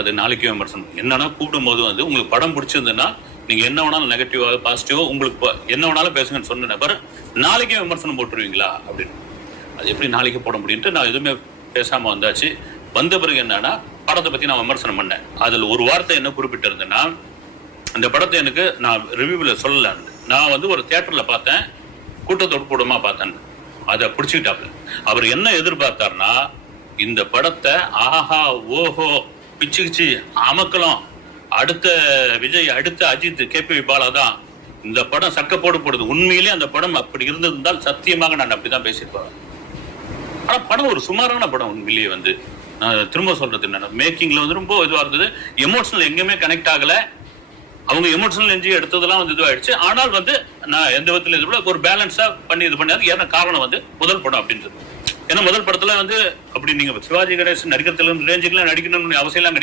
அது நாளைக்கு விமர்சனம் என்னன்னா கூப்பிடும் போது வந்து உங்களுக்கு படம் பிடிச்சிருந்ததுன்னா நீங்க என்ன வேணாலும் நெகட்டிவா பாசிட்டிவா உங்களுக்கு என்ன வேணாலும் பேசுங்கன்னு சொன்ன நபர் நாளைக்கே விமர்சனம் போட்டுருவீங்களா அப்படின்னு. அது எப்படி நாளைக்கு போட முடியும்ட்டு நான் எதுவுமே பேசாம வந்தாச்சு. வந்த பிறகு என்னன்னா படத்தை பத்தி நான் விமர்சனம் பண்ணேன். அதுல ஒரு வார்த்தை என்ன குறிப்பிட்டு இருந்தேன்னா, இந்த படத்தை எனக்கு நான் ரிவ்யூவில் சொல்லல. நான் வந்து ஒரு தியேட்டர்ல பார்த்தேன், கூட்டத்தோடு கூடமா பார்த்தேன். அதை பிடிச்சிக்கிட்டாப்ல. அவர் என்ன எதிர்பார்த்தாருன்னா, இந்த படத்தை ஆஹா ஓஹோ பிச்சுக்கிச்சு அமக்கலாம், அடுத்த விஜய் அடுத்த அஜித் கேபி பாலா தான் இந்த படம் சக்க போடுது. உண்மையிலே அந்த படம் அப்படி இருந்திருந்தால் சத்தியமாக நான் அப்படிதான் பேசியிருப்பேன். ஆனா படம் ஒரு சுமாரான படம். உண்மையிலேயே வந்து நான் திரும்ப சொல்றது என்னன்னா, மேக்கிங்ல வந்து ரொம்ப இதுவா இருந்தது. எமோஷனல் எங்கேயுமே கனெக்ட் ஆகல. அவங்க எமோஷனல் என்ஜி எடுத்ததெல்லாம் வந்து இதுவாயிடுச்சு. ஆனால் வந்து நான் எந்த விதத்துல இது ஒரு பேலன்ஸா பண்ணி இது பண்ணாது. ஏன்னா காரணம் வந்து முதல் படம் அப்படின்றது. ஏன்னா முதல் படத்துல வந்து அப்படி நீங்க சிவாஜி கணேசன் நடிக்கிறதுல ரேஞ்சுக்குலாம் நடிக்கணும்னு அவசியம் எல்லாம் கிடையாது.